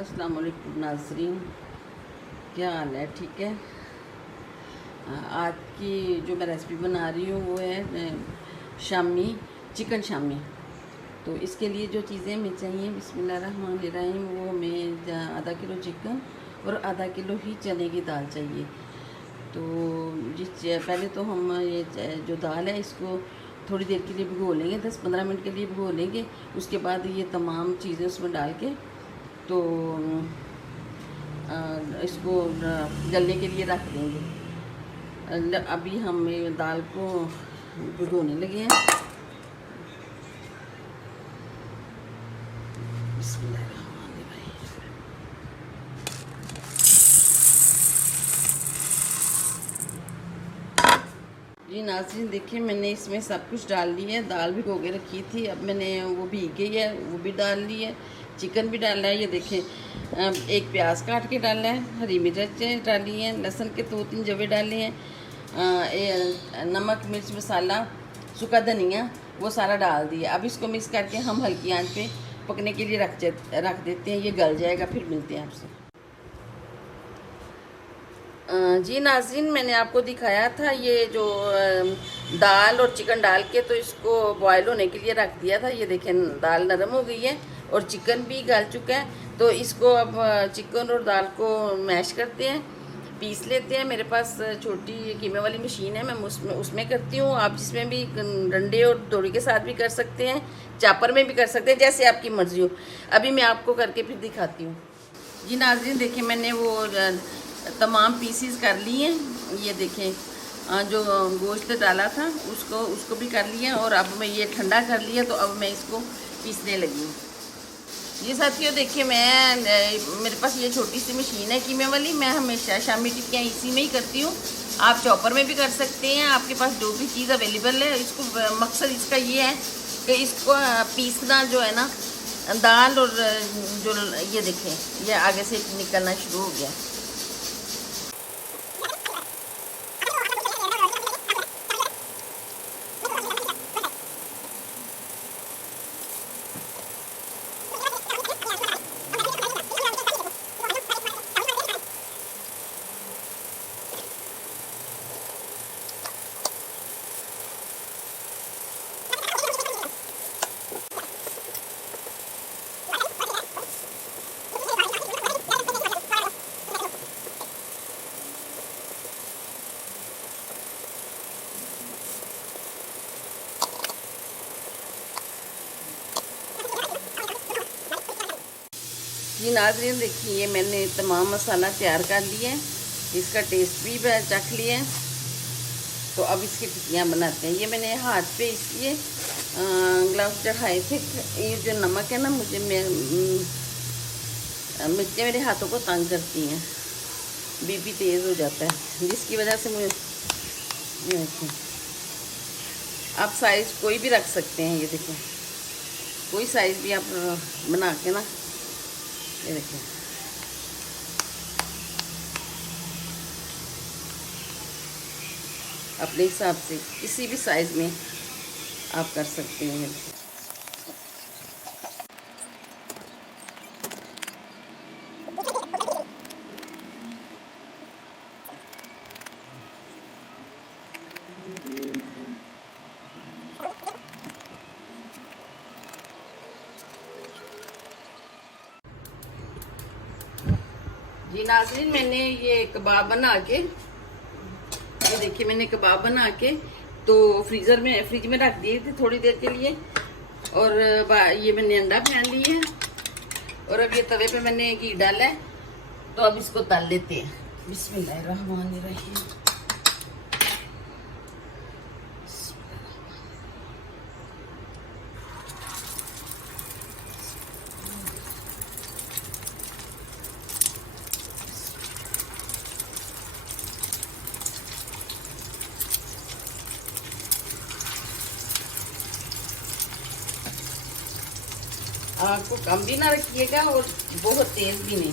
अस्सलाम वालेकुम नाज़रीन, क्या हाल है? ठीक है। आज की जो मैं रेसिपी बना रही हूँ वो है शामी चिकन शामी। तो इसके लिए जो चीज़ें हमें चाहिए बिस्मिल्लाहिर्रहमानिर्रहीम, वो हमें आधा किलो चिकन और आधा किलो ही चने की दाल चाहिए। तो पहले तो हम ये जो दाल है इसको थोड़ी देर के लिए भिगो लेंगे, 10-15 मिनट के लिए भिगो लेंगे। उसके बाद ये तमाम चीज़ें उसमें डाल के तो इसको गलने के लिए रख देंगे। अभी हम ये दाल को भिगोने लगे हैं। जी नाज़रीन, देखिए मैंने इसमें सब कुछ डाल लिया है। दाल भिगो के रखी थी, अब मैंने वो भीग गई है, वो भी डाल ली है। चिकन भी डालना है, ये देखें। एक प्याज काट के डालना है, हरी मिर्च डाली है, लहसुन के 2-3 जवे डाले हैं, नमक मिर्च मसाला सूखा धनिया वो सारा डाल दिया। अब इसको मिक्स करके हम हल्की आंच पे पकने के लिए रख देते हैं। ये गल जाएगा, फिर मिलते हैं आपसे। जी नाज़रीन, मैंने आपको दिखाया था ये जो दाल और चिकन डाल के तो इसको बॉयल होने के लिए रख दिया था। ये देखें दाल नरम हो गई है और चिकन भी गल चुका है। तो इसको अब चिकन और दाल को मैश करते हैं, पीस लेते हैं। मेरे पास छोटी कीमे वाली मशीन है, मैं उसमें करती हूँ। आप जिसमें भी डंडे और तोड़ी के साथ भी कर सकते हैं, चापर में भी कर सकते हैं, जैसे आपकी मर्ज़ी हो। अभी मैं आपको करके फिर दिखाती हूँ। जी नाज़रीन, देखिए मैंने वो तमाम पीसीस कर लिए हैं। ये देखें जो गोश्त डाला था उसको भी कर लिया और अब मैं ये ठंडा कर लिया, तो अब मैं इसको पीसने लगी हूँ। ये साथियों देखिए, मेरे पास ये छोटी सी मशीन है कीमे वाली। मैं हमेशा शामी टिक्कियाँ इसी में ही करती हूँ। आप चॉपर में भी कर सकते हैं, आपके पास जो भी चीज़ अवेलेबल है। इसको मकसद इसका ये है कि इसको पीसना जो है ना, दाल और जो ये देखें ये आगे से निकलना शुरू हो गया। जी नाज़रीन, देखिए मैंने तमाम मसाला तैयार कर लिए हैं, इसका टेस्ट भी चख लिया है। तो अब इसकी टिक्कियाँ बनाते हैं। ये मैंने हाथ पे इसलिए ग्लव्स चढ़ाए थे। ये जो नमक है ना, मिर्चें मेरे हाथों को तंग करती हैं, बीपी तेज़ हो जाता है, जिसकी वजह से मुझे आप साइज़ कोई भी रख सकते हैं। ये देखें, कोई साइज़ भी आप बना के ना, ये देखिए अपने हिसाब से किसी भी साइज़ में आप कर सकते हैं। जी नाज़रीन, मैंने ये कबाब बना के, ये देखिए मैंने कबाब बना के तो फ्रिज में रख दिए थे थोड़ी देर के लिए। और ये मैंने अंडा फैन लिया है और अब ये तवे पे मैंने घी डाला है। तो अब इसको तल लेते हैं। बिस्मिल्लाहिर्रहमानिर्रहीम। आग को कम भी ना रखिएगा और बहुत तेज भी नहीं।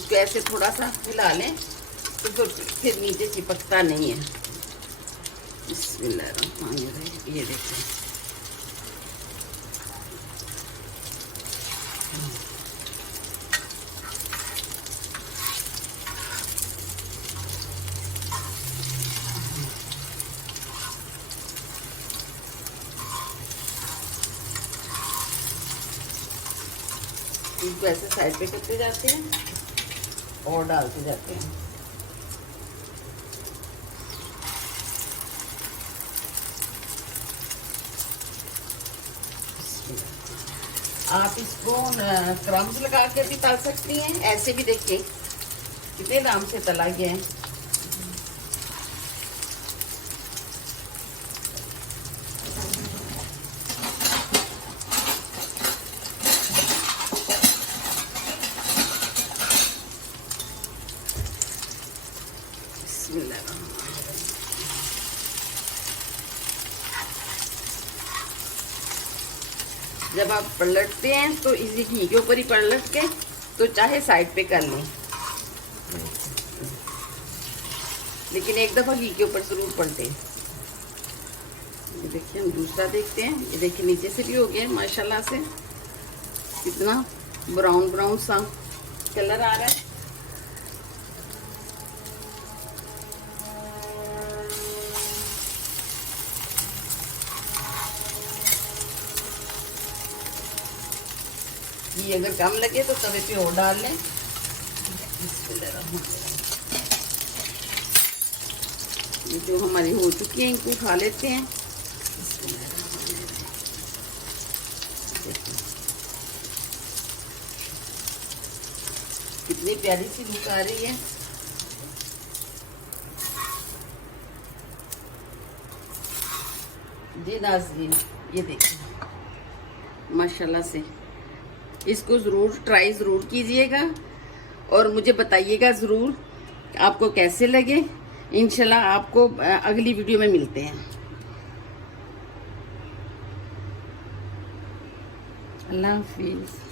इसको ऐसे थोड़ा सा हिला लें तो फिर नीचे चिपकता नहीं है। बिस्मिल्लाहिर्रहमानिर्रहीम। ये देखिए इसको ऐसे साइड पे करते जाते हैं और डालते जाते हैं। आप इसको क्रम्स लगा के भी तल सकती हैं, ऐसे भी देखिए कितने आराम से तला गया है। जब आप पलटते हैं तो इसी घी के ऊपर ही पलट के तो चाहे साइड पे कर लें, लेकिन एक दफ़ा घी के ऊपर ज़रूर पलटे। ये देखिए हम दूसरा देखते हैं। ये देखिए नीचे से भी हो गया माशाल्लाह से, कितना ब्राउन ब्राउन सा कलर आ रहा है। घी अगर कम लगे तो तवे पे और डाल लें। ये जो हमारी हो चुकी है इनको उठा लेते हैं। कितनी प्यारी सी लुक आ रही है। जी नाज़रीन, ये देखिए माशाल्लाह से, इसको ज़रूर ट्राई ज़रूर कीजिएगा और मुझे बताइएगा ज़रूर आपको कैसे लगे। इंशाल्लाह आपको अगली वीडियो में मिलते हैं। अल्लाह हाफिज़।